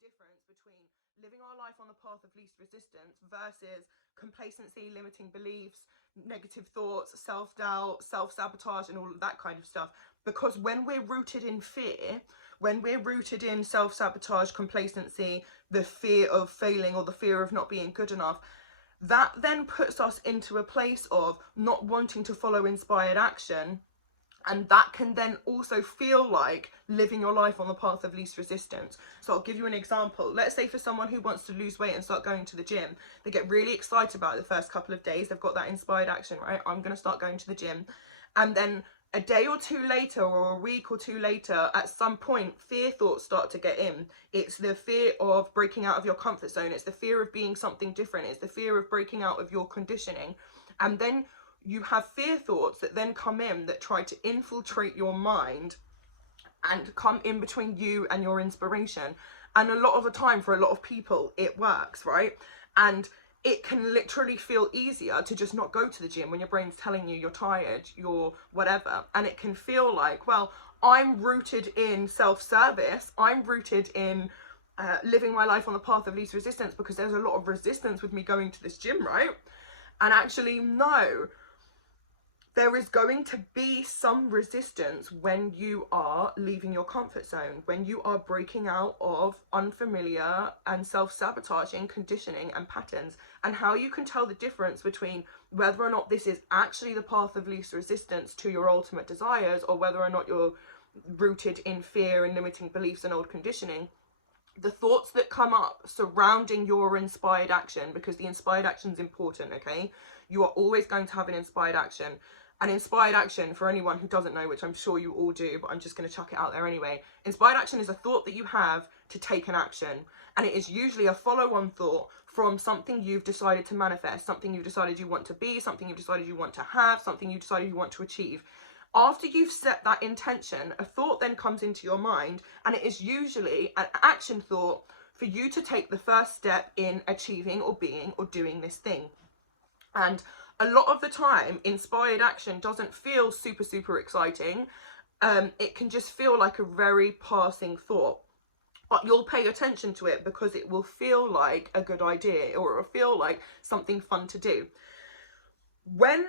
difference between living our life on the path of least resistance versus complacency, limiting beliefs, negative thoughts, self-doubt, self-sabotage, and all of that kind of stuff. Because when we're rooted in fear, when we're rooted in self-sabotage, complacency, the fear of failing or the fear of not being good enough, that then puts us into a place of not wanting to follow inspired action. And that can then also feel like living your life on the path of least resistance. So I'll give you an example. Let's say for someone who wants to lose weight and start going to the gym, they get really excited about it the first couple of days. They've got that inspired action, right? I'm going to start going to the gym. And then a day or two later, or a week or two later, at some point, fear thoughts start to get in. It's the fear of breaking out of your comfort zone. It's the fear of being something different. It's the fear of breaking out of your conditioning. And then you have fear thoughts that then come in that try to infiltrate your mind and come in between you and your inspiration. And a lot of the time, for a lot of people, it works, right? And it can literally feel easier to just not go to the gym when your brain's telling you you're tired, you're whatever. And it can feel like, well, I'm rooted in self-service. I'm rooted in living my life on the path of least resistance because there's a lot of resistance with me going to this gym, right? And actually, no. There is going to be some resistance when you are leaving your comfort zone, when you are breaking out of unfamiliar and self-sabotaging conditioning and patterns. And how you can tell the difference between whether or not this is actually the path of least resistance to your ultimate desires, or whether or not you're rooted in fear and limiting beliefs and old conditioning. The thoughts that come up surrounding your inspired action, because the inspired action is important, okay? You are always going to have an inspired action. An inspired action, for anyone who doesn't know, which I'm sure you all do, but I'm just going to chuck it out there anyway. Inspired action is a thought that you have to take an action. And it is usually a follow-on thought from something you've decided to manifest, something you've decided you want to be, something you've decided you want to have, something you've decided you want to achieve. After you've set that intention, a thought then comes into your mind, and it is usually an action thought for you to take the first step in achieving or being or doing this thing. And a lot of the time, inspired action doesn't feel super, super exciting. It can just feel like a very passing thought. But you'll pay attention to it because it will feel like a good idea, or it will feel like something fun to do. When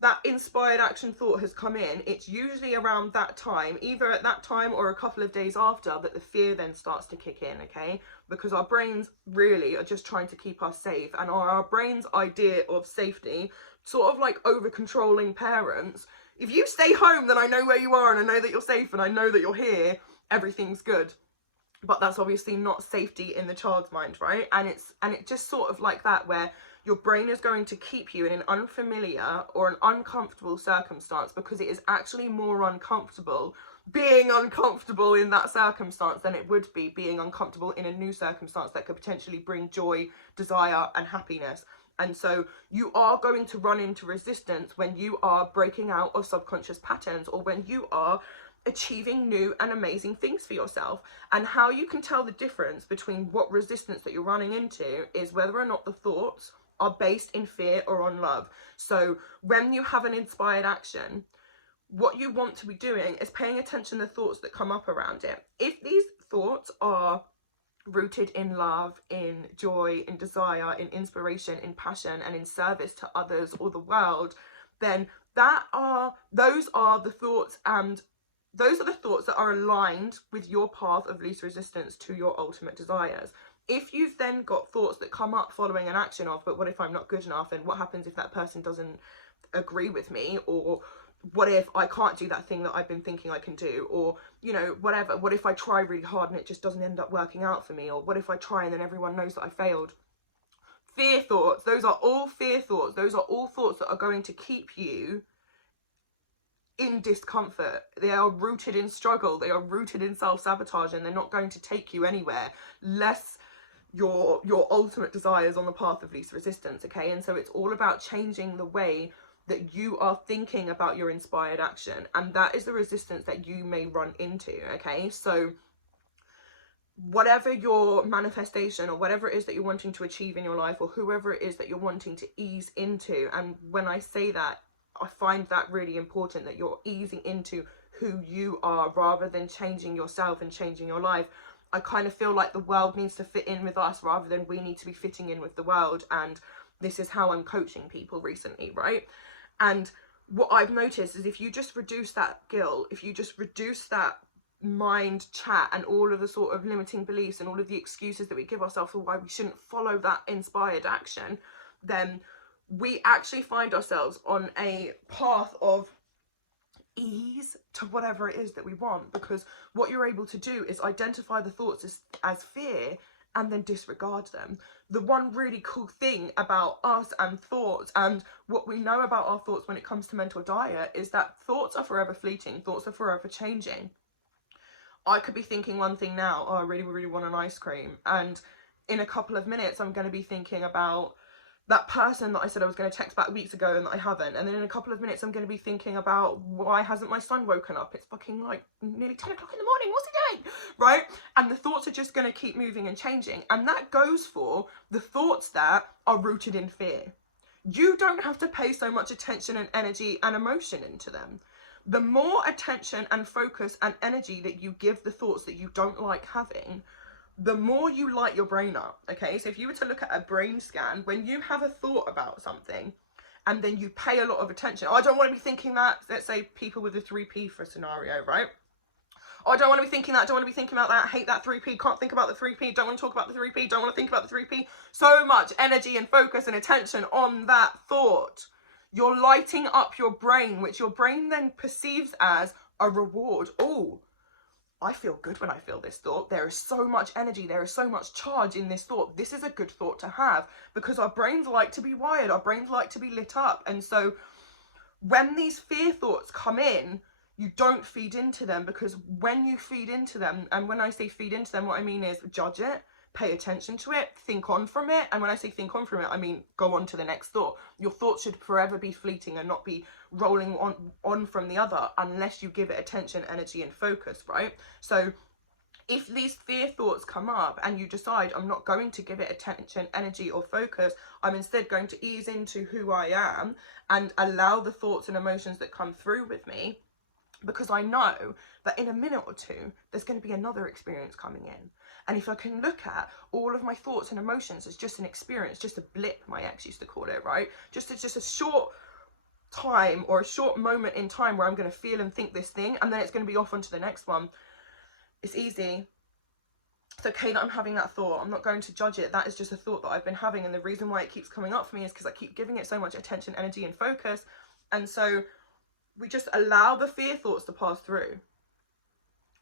that inspired action thought has come in, it's usually around that time, either at that time or a couple of days after, that the fear then starts to kick in, okay? Because our brains really are just trying to keep us safe, and our brain's idea of safety, sort of like over controlling parents, if you stay home, then I know where you are and I know that you're safe and I know that you're here, everything's good. But that's obviously not safety in the child's mind, right? And it's just sort of like that, where your brain is going to keep you in an unfamiliar or an uncomfortable circumstance because it is actually more uncomfortable being uncomfortable in that circumstance than it would be being uncomfortable in a new circumstance that could potentially bring joy, desire, and happiness. And so you are going to run into resistance when you are breaking out of subconscious patterns, or when you are achieving new and amazing things for yourself. And how you can tell the difference between what resistance that you're running into is whether or not the thoughts are based in fear or on love. So when you have an inspired action, what you want to be doing is paying attention to the thoughts that come up around it. If these thoughts are rooted in love, in joy, in desire, in inspiration, in passion, and in service to others or the world, then those are the thoughts, and those are the thoughts that are aligned with your path of least resistance to your ultimate desires. If you've then got thoughts that come up following an action of, but what if I'm not good enough, and what happens if that person doesn't agree with me, or what if I can't do that thing that I've been thinking I can do, or, you know, whatever, what if I try really hard and it just doesn't end up working out for me, or what if I try and then everyone knows that I failed. Fear thoughts, those are all fear thoughts. Those are all thoughts that are going to keep you in discomfort. They are rooted in struggle, they are rooted in self-sabotage, and they're not going to take you anywhere less your ultimate desires on the path of least resistance, okay? And so it's all about changing the way that you are thinking about your inspired action, and that is the resistance that you may run into, okay? So whatever your manifestation, or whatever it is that you're wanting to achieve in your life, or whoever it is that you're wanting to ease into, and when I say that, I find that really important, that you're easing into who you are rather than changing yourself and changing your life. I kind of feel like the world needs to fit in with us rather than we need to be fitting in with the world. And this is how I'm coaching people recently, right? And what I've noticed is if you just reduce that guilt, if you just reduce that mind chat and all of the sort of limiting beliefs and all of the excuses that we give ourselves for why we shouldn't follow that inspired action, then we actually find ourselves on a path of ease to whatever it is that we want, because what you're able to do is identify the thoughts as fear and then disregard them. The one really cool thing about us and thoughts, and what we know about our thoughts when it comes to mental diet, is that thoughts are forever fleeting, thoughts are forever changing. I could be thinking one thing now, oh, I really, really want an ice cream, and in a couple of minutes I'm going to be thinking about that person that I said I was going to text back weeks ago and that I haven't. And then in a couple of minutes I'm going to be thinking about, why hasn't my son woken up? It's fucking like nearly 10 o'clock in the morning. What's he doing? Right? And the thoughts are just going to keep moving and changing. And that goes for the thoughts that are rooted in fear. You don't have to pay so much attention and energy and emotion into them. The more attention and focus and energy that you give the thoughts that you don't like having, the more you light your brain up, okay? So if you were to look at a brain scan, when you have a thought about something and then you pay a lot of attention, oh, I don't want to be thinking that, let's say people with the 3P for a scenario, right? Oh, I don't want to be thinking that, don't want to be thinking about that, hate that 3P, can't think about the 3P, don't want to talk about the 3P, don't want to think about the 3P. So much energy and focus and attention on that thought. You're lighting up your brain, which your brain then perceives as a reward. Oh, I feel good when I feel this thought. There is so much energy, there is so much charge in this thought. This is a good thought to have, because our brains like to be wired, our brains like to be lit up. And so when these fear thoughts come in, you don't feed into them, because when you feed into them, and when I say feed into them, what I mean is judge it, pay attention to it, think on from it. And when I say think on from it, I mean go on to the next thought. Your thoughts should forever be fleeting and not be rolling on from the other unless you give it attention, energy and focus, right? So if these fear thoughts come up and you decide, I'm not going to give it attention, energy or focus, I'm instead going to ease into who I am and allow the thoughts and emotions that come through with me, because I know that in a minute or two there's going to be another experience coming in. And if I can look at all of my thoughts and emotions as just an experience, just a blip, my ex used to call it, right? Just a short time or a short moment in time where I'm going to feel and think this thing, and then it's going to be off onto the next one. It's easy. It's okay that I'm having that thought. I'm not going to judge it. That is just a thought that I've been having. And the reason why it keeps coming up for me is because I keep giving it so much attention, energy and focus. And so we just allow the fear thoughts to pass through.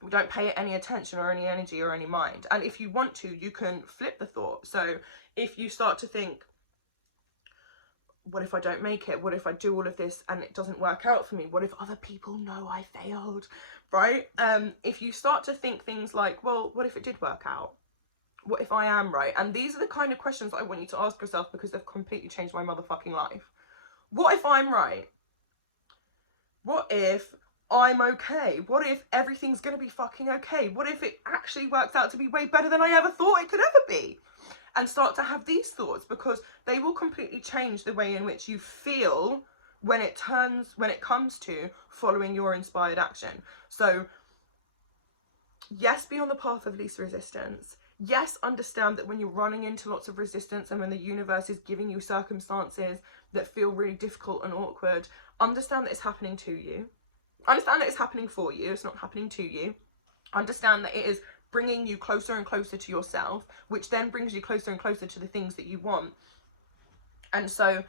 We don't pay it any attention or any energy or any mind. And if you want to, you can flip the thought. So if you start to think, what if I don't make it? What if I do all of this and it doesn't work out for me? What if other people know I failed, right? If you start to think things like, well, what if it did work out? What if I am right? And these are the kind of questions that I want you to ask yourself, because they've completely changed my motherfucking life. What if I'm right? What if I'm okay? What if everything's gonna be fucking okay? What if it actually works out to be way better than I ever thought it could ever be? And start to have these thoughts, because they will completely change the way in which you feel when it comes to following your inspired action. So yes, be on the path of least resistance. Yes, understand that when you're running into lots of resistance and when the universe is giving you circumstances that feel really difficult and awkward, understand that it's happening to you. Understand that it's happening for you. It's not happening to you. Understand that it is bringing you closer and closer to yourself, which then brings you closer and closer to the things that you want. And so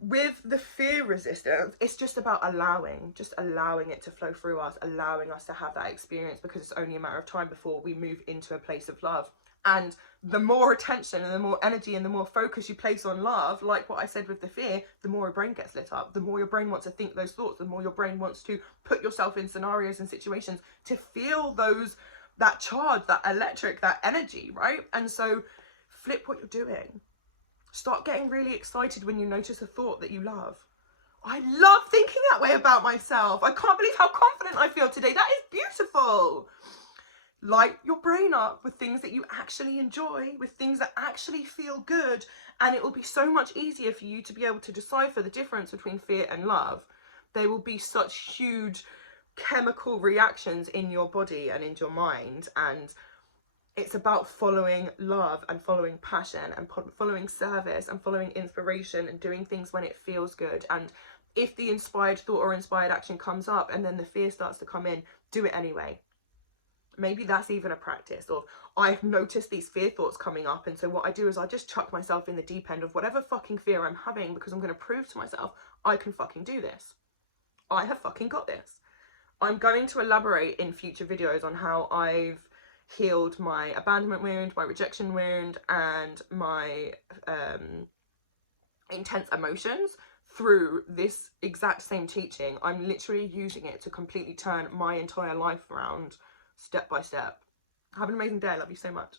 with the fear resistance, it's just about allowing it to flow through us, allowing us to have that experience, because it's only a matter of time before we move into a place of love. And the more attention and the more energy and the more focus you place on love, like what I said with the fear, the more your brain gets lit up, the more your brain wants to think those thoughts, the more your brain wants to put yourself in scenarios and situations to feel that charge, that electric, that energy, right? And so flip what you're doing. Start getting really excited when you notice a thought that you love. I love thinking that way about myself. I can't believe how confident I feel today. That is beautiful. Light your brain up with things that you actually enjoy, with things that actually feel good, and it will be so much easier for you to be able to decipher the difference between fear and love. There will be such huge chemical reactions in your body and in your mind, and it's about following love and following passion and following service and following inspiration and doing things when it feels good. And if the inspired thought or inspired action comes up and then the fear starts to come in, do it anyway. Maybe that's even a practice of, I've noticed these fear thoughts coming up, and so what I do is I just chuck myself in the deep end of whatever fucking fear I'm having, because I'm going to prove to myself I can fucking do this. I have fucking got this. I'm going to elaborate in future videos on how I've healed my abandonment wound, my rejection wound, and my intense emotions through this exact same teaching. I'm literally using it to completely turn my entire life around, step by step. Have an amazing day. I love you so much.